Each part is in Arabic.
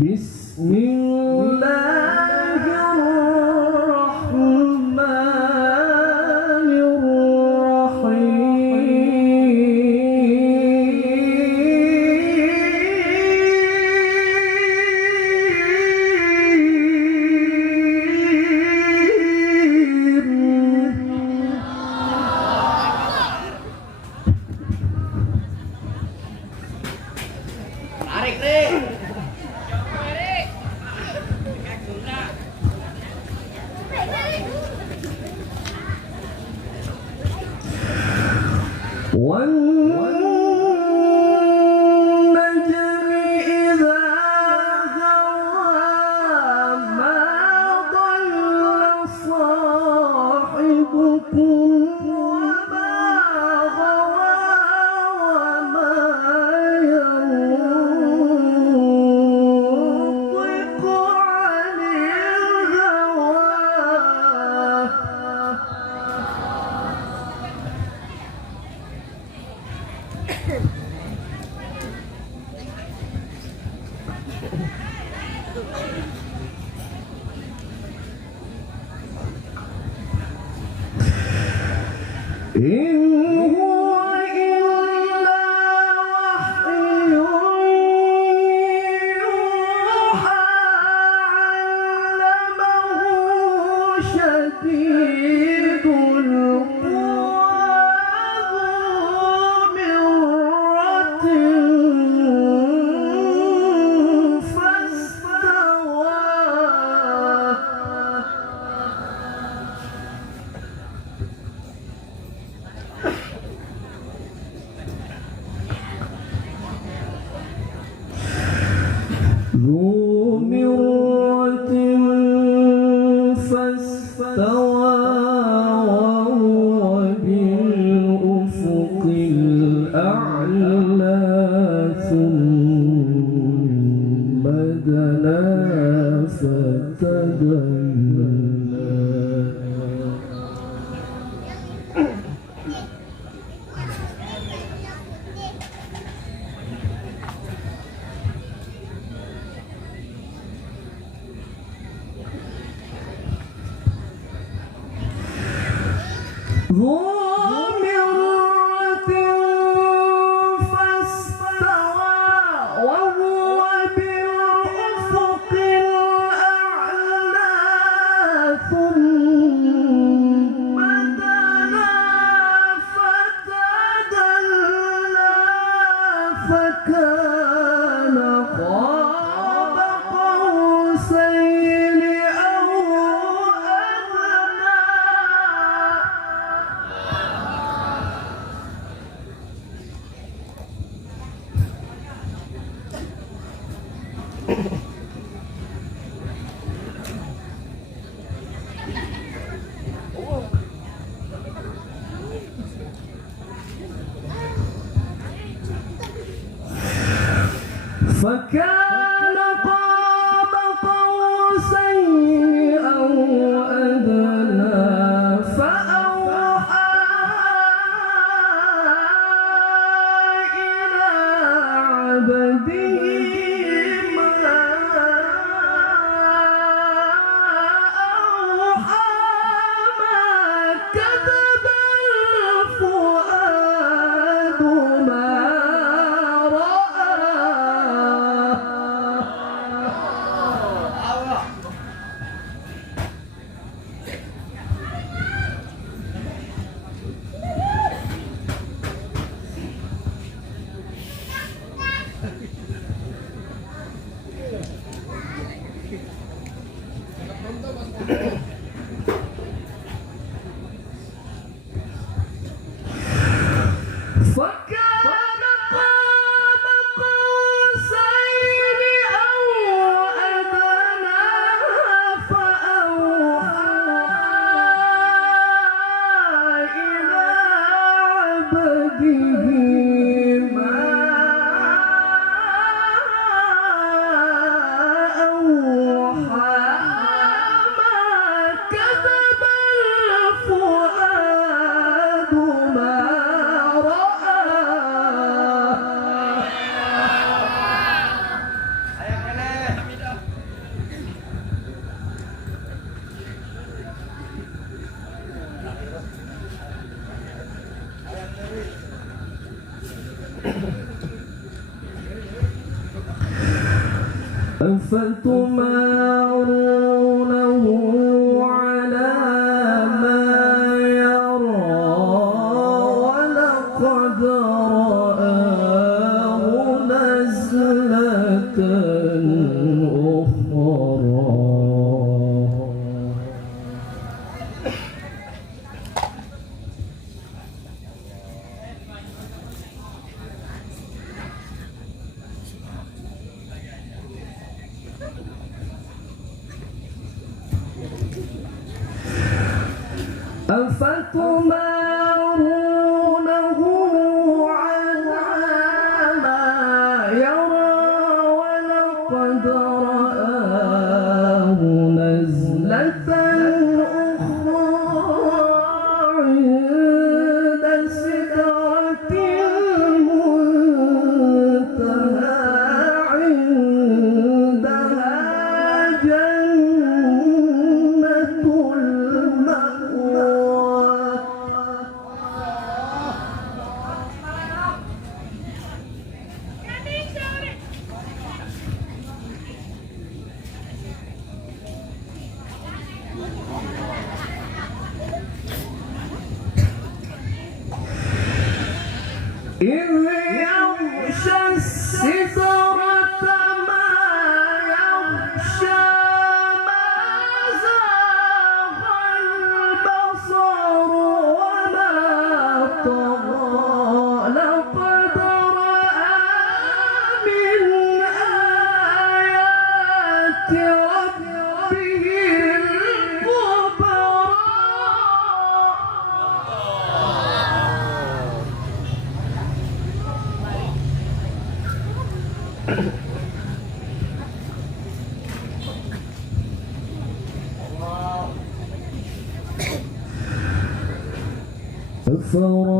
بسم الله الرحمن والنجم إذا هوى ما ضل صاحبكم وما غوى وما ينطق عن الهوى إن هو إلا وحي يوحى علمه شديد القوى ذو مرة فاستوى ذو مرة فاستوى وهو بالأفق الأعلى ثم دنا فتدلى ذو مرة فاستوى وهو بالأفق الأعلى ثم دنا فتدلى فكان قاب قوسين أو أدنى فكان قاب قوسين أو أدنى فأوحى إلى عبده ما أوحى ما كذب الفؤاد ما فكان قاب قوسين أو أدنى فأوحى إلى عبده ما أوحى ما كذب الفؤاد ما رأى أفتمارونه على ما يرى ولقد رآه نزلة أخرى أفتمارونه على ما يرى ولقد رآه نزلة أخرى عند سدرة المنتهى عندها جنة المأوى إذ يغشى السدرة ما يغشى ما زاغ البصر وما طغى لقد رأى من آيات ربه الكبرى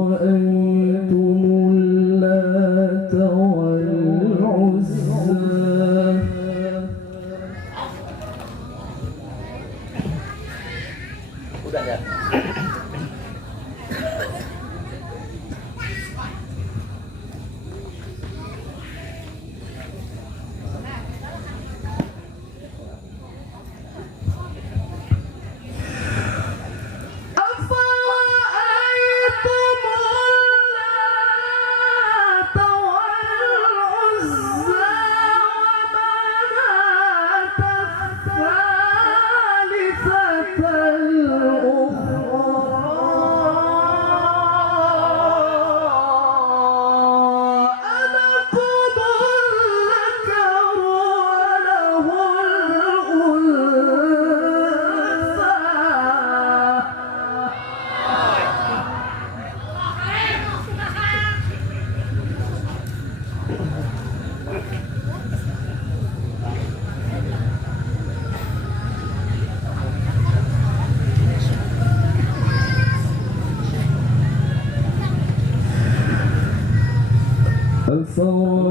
أفرأيتم اللات والعزى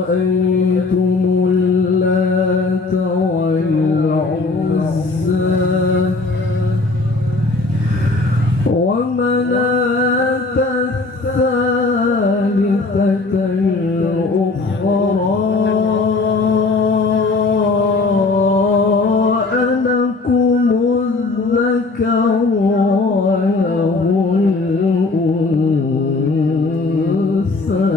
أفرأيتم اللات والعزى ومناة الثالثة الأخرى ألكم الذكر وله الأنثى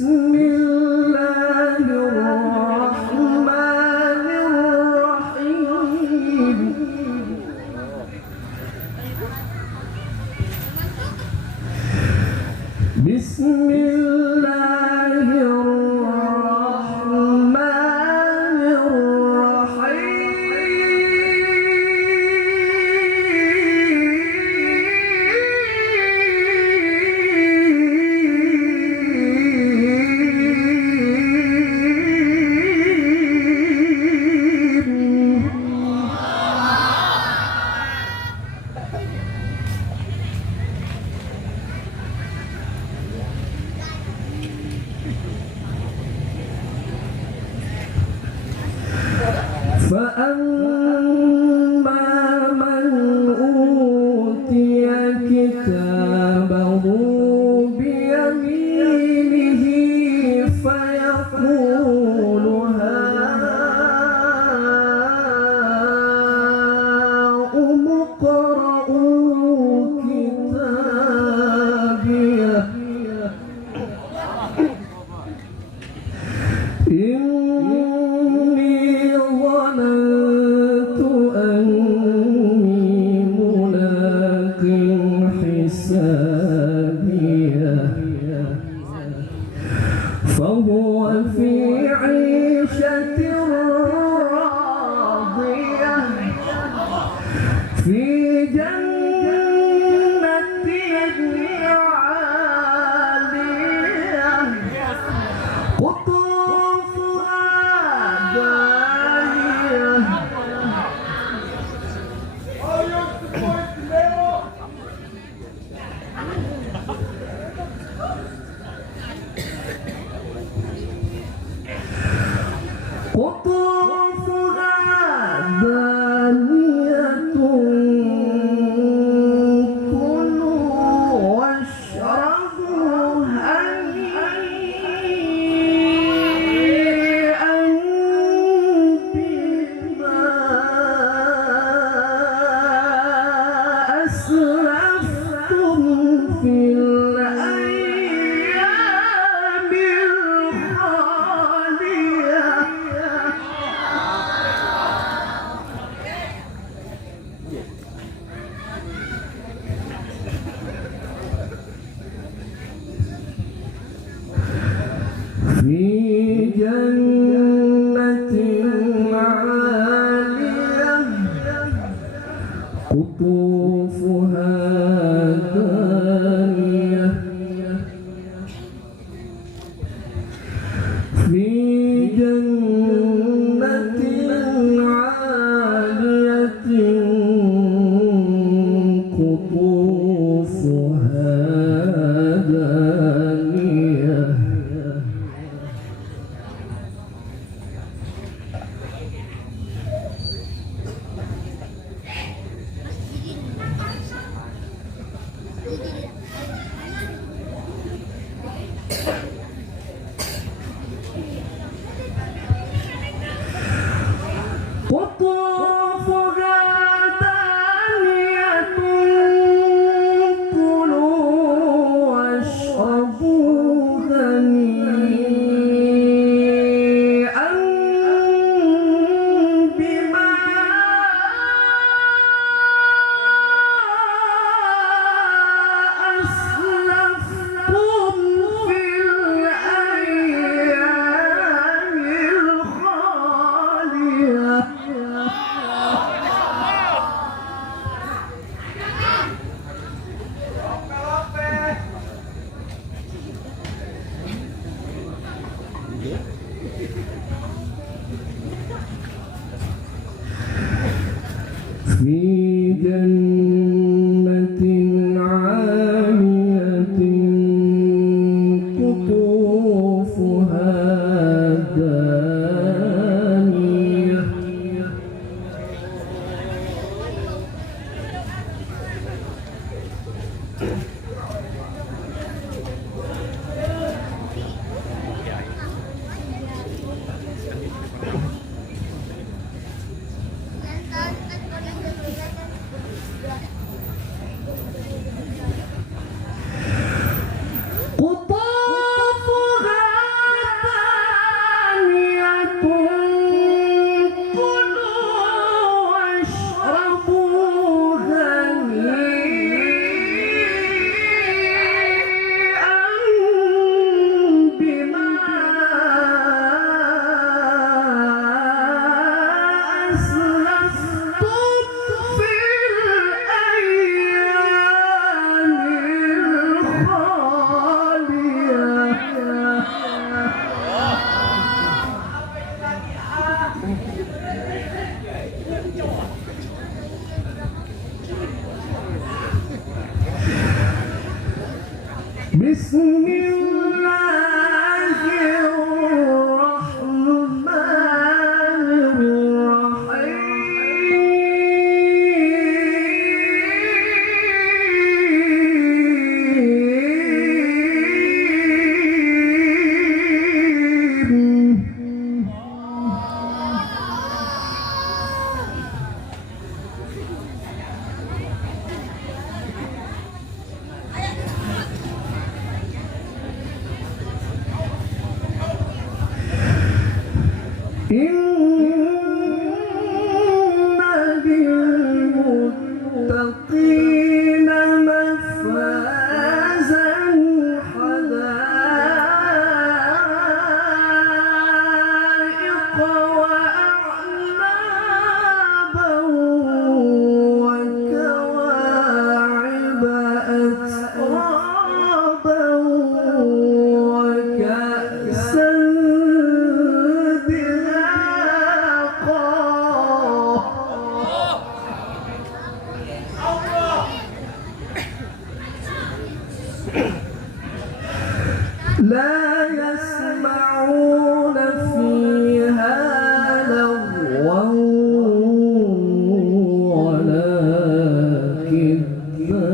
بسم الله الرحمن الرحيم بسم الله الرحمن فأما من أوتي كتابه بيمينه فيقول هاؤم اقرءوا كتابيه إني ظننت أني ملاق حسابيه فهو في عيشة راضية في جنة عالية قطوفها دانية قطوفها دانية كلوا واشربوا هنيئا بما أسلفتم في الأيام الخالية في جنة عالية قطوفها دانية في جنة عالية قطوفها دانية قطوفها دانية كلوا واشربوا هنيئا بما أسلفتم في الأيام الخالية في جنة عالية قطوفها دانية قطوفها بسم الله الرحمن إن للمتقين مفازا حدائق وأعنابا وكواعب أترابا وكأسا لا يسمعون فيها لغوا ولا كذابا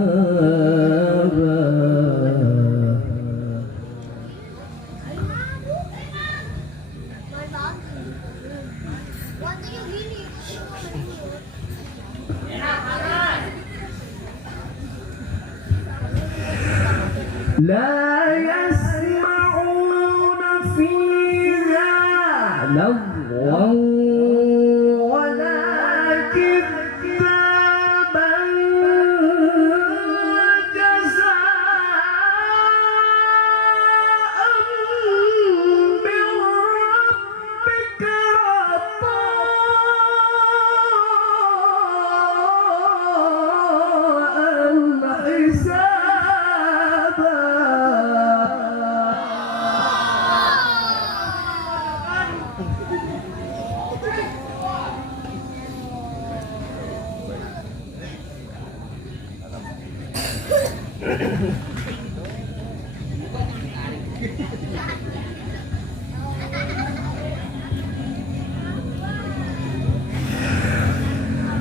لا يسمعون فيها لغوا ولا كذابا جزاء من ربك عطاء حسابا.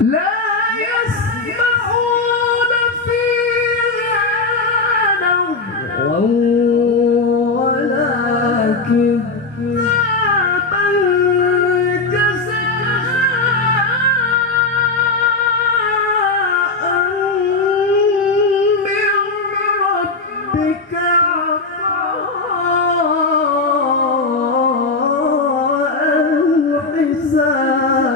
لا يسمعون فيها لغوا ولا كذابا جزاء من ربك عطاء حسابا.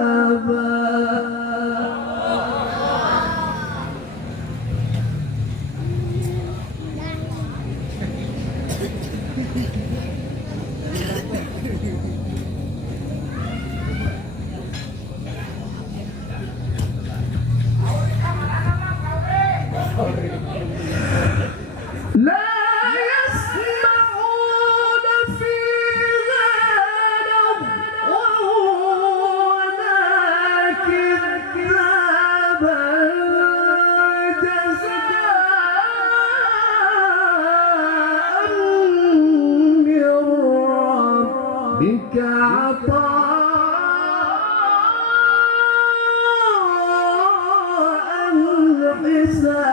لا يسمعون فيها لغوا ولا كذابا جزاء من ربك عطاء حسابا.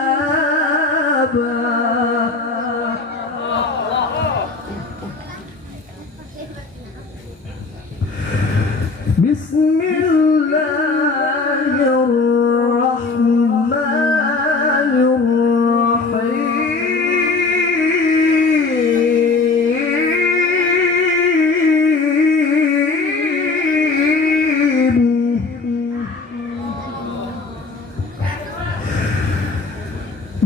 بسم الله الرحمن الرحيم.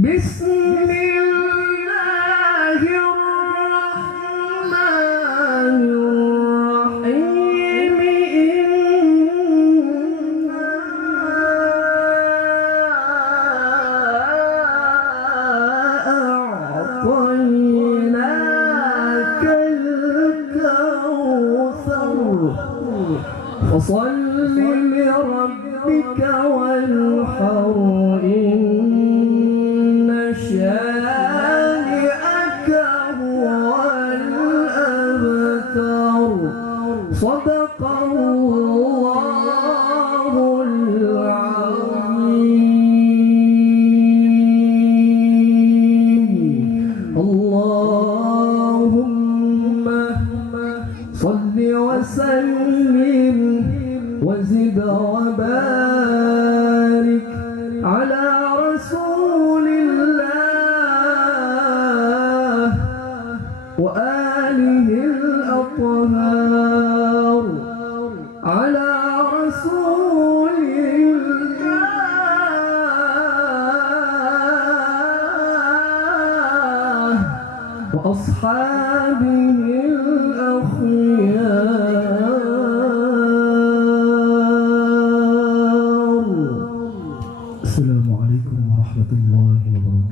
بسم الله الرحمن الرحيم. أعطيناك الكوثر فصل لربك وانحر إن شانئك أصحابه الأخيار. السلام عليكم ورحمة الله وبركاته.